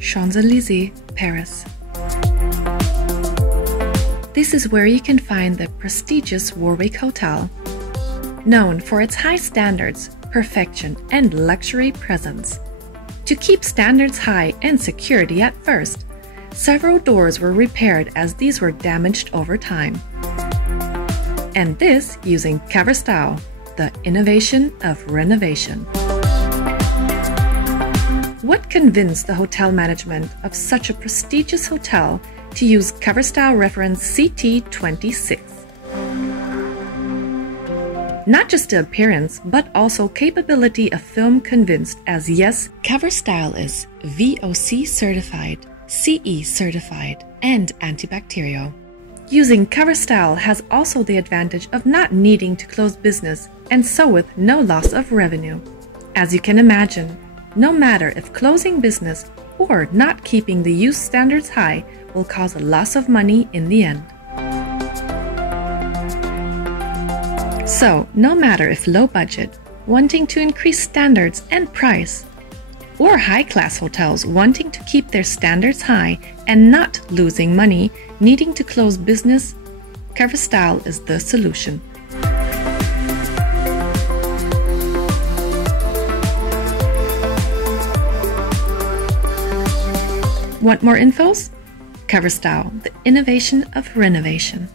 Champs-Élysées, Paris. This is where you can find the prestigious Warwick Hotel. Known for its high standards, perfection, and luxury presence. To keep standards high and security at first, several doors were repaired as these were damaged over time. And this using cover Styl, the innovation of renovation. What convinced the hotel management of such a prestigious hotel to use cover Styl reference CT26? Not just the appearance, but also capability of film convinced, as yes, cover Styl is VOC certified, CE certified, and antibacterial. Using cover Styl has also the advantage of not needing to close business, and so with no loss of revenue. As you can imagine, no matter if closing business or not keeping the use standards high will cause a loss of money in the end. So, no matter if low budget, wanting to increase standards and price, or high-class hotels wanting to keep their standards high and not losing money, needing to close business, cover Styl is the solution. Want more infos? Cover Styl, the innovation of renovation.